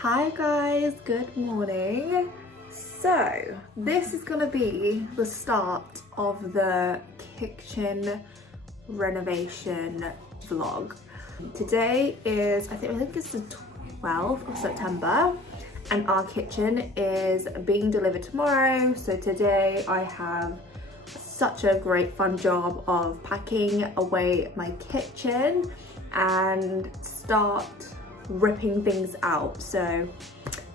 Hi guys, good morning. So this is gonna be the start of the kitchen renovation vlog. Today is, I think it's the 12th of September, and our kitchen is being delivered tomorrow. So today I have such a great fun job of packing away my kitchen and start ripping things out. So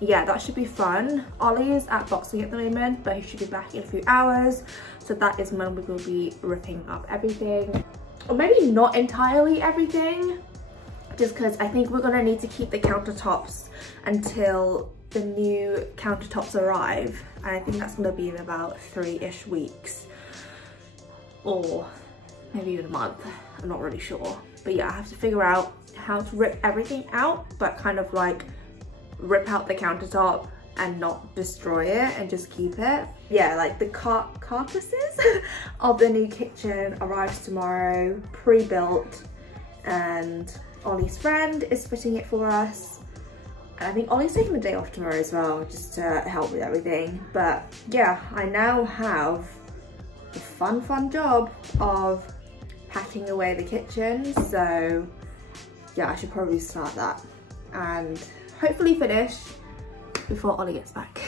yeah, that should be fun. Ollie is at boxing at the moment, but he should be back in a few hours, so that is when we will be ripping up everything, or maybe not entirely everything, just because I think we're gonna need to keep the countertops until the new countertops arrive, and I think that's gonna be in about 3-ish weeks, or maybe even a month. I'm not really sure, but yeah, I have to figure out how to rip everything out, but kind of like rip out the countertop and not destroy it and just keep it. Yeah, like the carcasses of the new kitchen arrives tomorrow, pre-built, and Ollie's friend is fitting it for us. And I think Ollie's taking the day off tomorrow as well, just to help with everything. But yeah, I now have the fun job of packing away the kitchen. So yeah, I should probably start that and hopefully finish before Ollie gets back.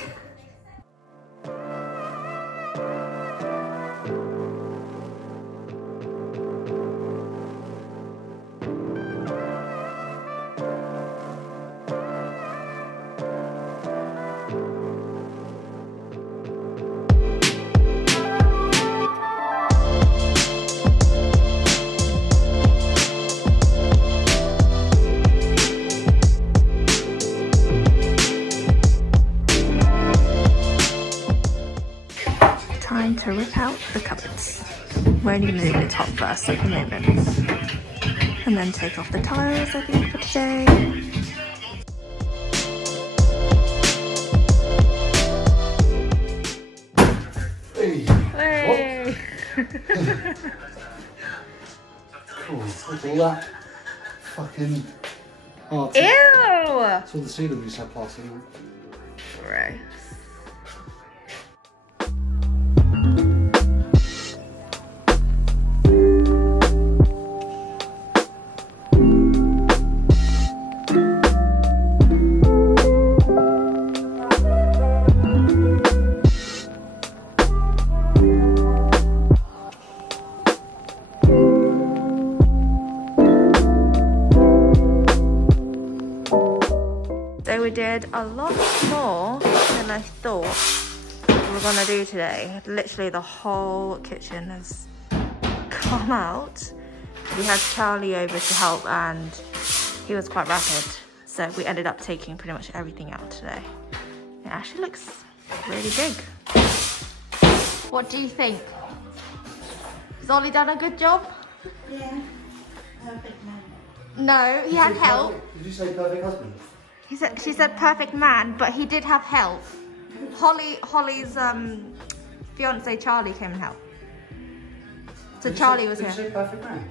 Time to rip out the cupboards. We're only going to do the top first at the moment, and then take off the tiles, I think, for today. Hey! Cool, look at all that fucking art. Ew! It's all the ceiling we used to have plastered on. Gross. So we did a lot more than I thought we were gonna do today. Literally the whole kitchen has come out. We had Charlie over to help and he was quite rapid. So we ended up taking pretty much everything out today. It actually looks really big. What do you think? Has Ollie done a good job? Yeah, perfect man. No, he had help. Did you say perfect husband? She said perfect man, but he did have help. Holly's fiance Charlie came and helped. So Charlie was here. Did you say perfect man?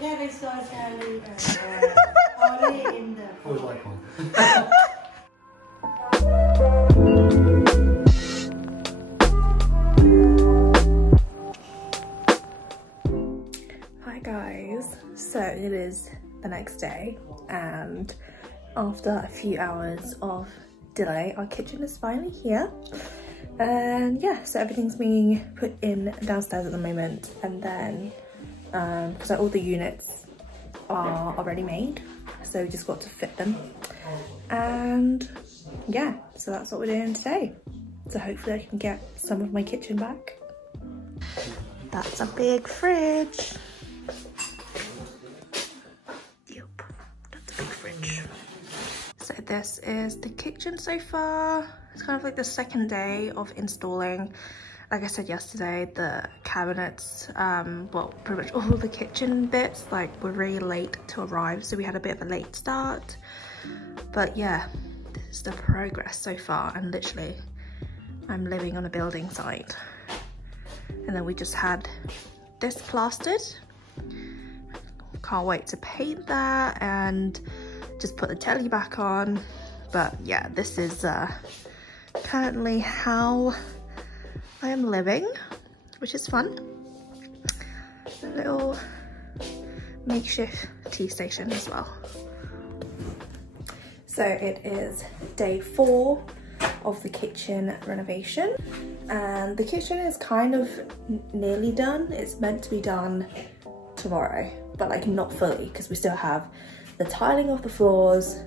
Yeah, we saw Charlie Ollie in the... Always like one. Hi guys, so it is the next day, and after a few hours of delay, our kitchen is finally here. And yeah, so everything's being put in downstairs at the moment, and then because all the units are already made, so we just got to fit them. And yeah, so that's what we're doing today. So hopefully I can get some of my kitchen back. That's a big fridge. Yep, that's a big fridge. So this is the kitchen so far. It's kind of like the second day of installing. Like I said yesterday, the cabinets, well, pretty much all the kitchen bits, like, were really late to arrive, so we had a bit of a late start. But yeah, this is the progress so far, and literally I'm living on a building site. And then we just had this plastered. Can't wait to paint that and just put the telly back on. But yeah, this is currently how I am living, which is fun. A little makeshift tea station as well. So it is day 4 of the kitchen renovation, and the kitchen is kind of nearly done. It's meant to be done tomorrow, but like not fully, because we still have the tiling of the floors,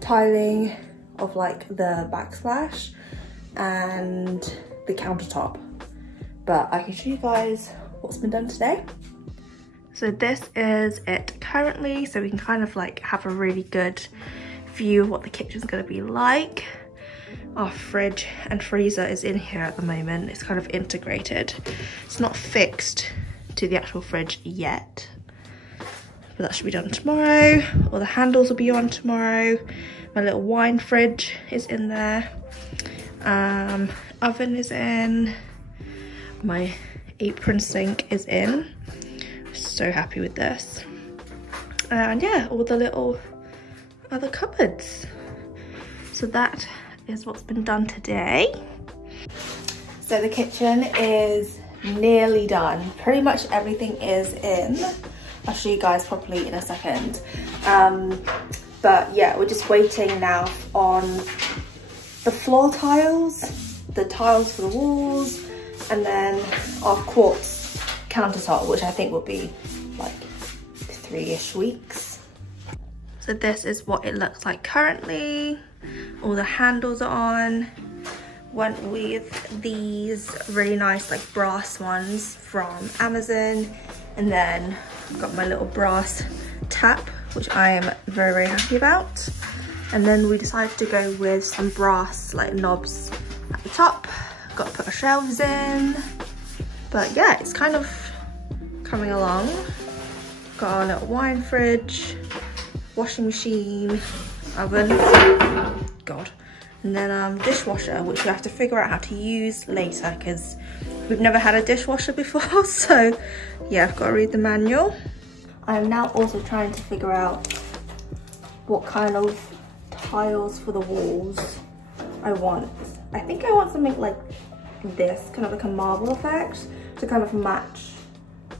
tiling of like the backsplash and the countertop. But I can show you guys what's been done today. So this is it currently, so we can kind of like have a really good view of what the kitchen's going to be like. Our fridge and freezer is in here at the moment. It's kind of integrated. It's not fixed to the actual fridge yet, but that should be done tomorrow. All the handles will be on tomorrow. My little wine fridge is in there. Oven is in. My apron sink is in. So happy with this. And yeah, all the little other cupboards. So that is what's been done today. So the kitchen is nearly done. Pretty much everything is in. I'll show you guys properly in a second. But yeah, we're just waiting now on the floor tiles, the tiles for the walls, and then our quartz countertop, which I think will be like 3-ish weeks. So this is what it looks like currently. All the handles are on. Went with these really nice like brass ones from Amazon, and then got my little brass tap, which I am very, very happy about. And then we decided to go with some brass like knobs at the top. Got to put our shelves in. But yeah, it's kind of coming along. Got our little wine fridge, washing machine, oven, God. And then dishwasher, which we have to figure out how to use later because we've never had a dishwasher before. So yeah, I've got to read the manual. I am now also trying to figure out what kind of tiles for the walls I want. I think I want something like this, kind of like a marble effect to kind of match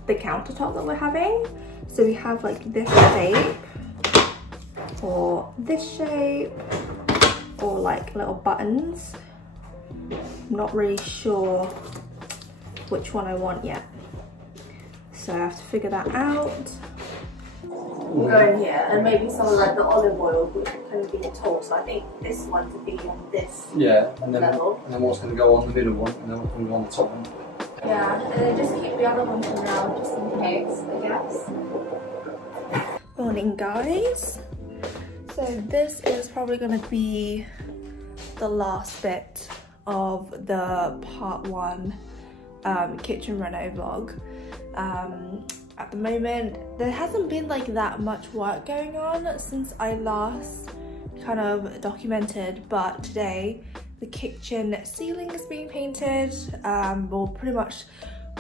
the countertop that we're having. So we have like this shape or this shape or like little buttons. I'm not really sure which one I want yet. So I have to figure that out. We'll go in here and maybe some of like the olive oil which can be tall. So I think this one could be on this level. And then what's going to go on the middle one, and then what's going to go on the top one. Yeah, and then just keep the other one for now, just in case, I guess. Morning, guys. So this is probably going to be the last bit of the part 1 kitchen reno vlog. At the moment, there hasn't been like that much work going on since I last kind of documented, but today the kitchen ceiling is being painted. Well, pretty much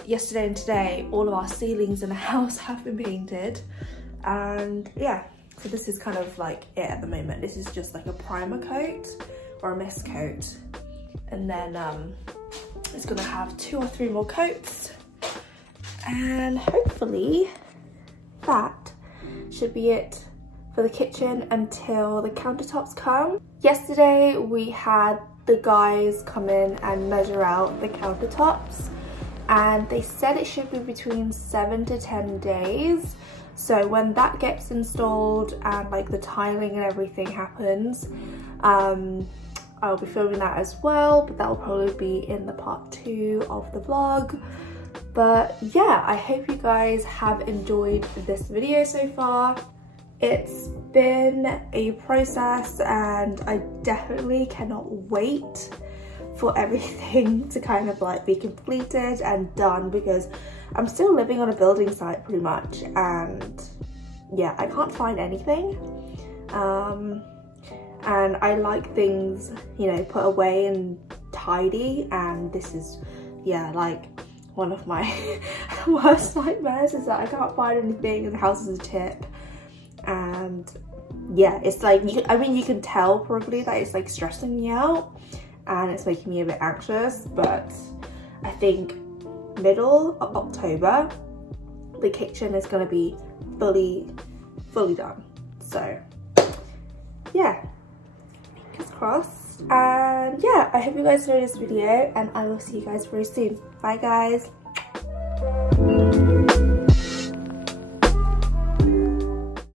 yesterday and today, all of our ceilings in the house have been painted. And yeah, so this is kind of like it at the moment. This is just like a primer coat or a mist coat. And then it's gonna have 2 or 3 more coats. And hopefully that should be it for the kitchen until the countertops come. Yesterday we had the guys come in and measure out the countertops, and they said it should be between 7 to 10 days. So when that gets installed and like the tiling and everything happens, I'll be filming that as well, but that will probably be in the part 2 of the vlog. But yeah, I hope you guys have enjoyed this video so far. It's been a process and I definitely cannot wait for everything to kind of like be completed and done, because I'm still living on a building site pretty much, and yeah, I can't find anything. and I like things, you know, put away and tidy, and this is, yeah, like one of my worst nightmares is that I can't find anything and the house is a tip. And yeah, it's like, I mean, you can tell probably that it's like stressing me out and it's making me a bit anxious, but I think middle of October the kitchen is going to be fully done. So yeah, fingers crossed. And yeah, I hope you guys enjoyed this video, and I will see you guys very soon. Bye guys.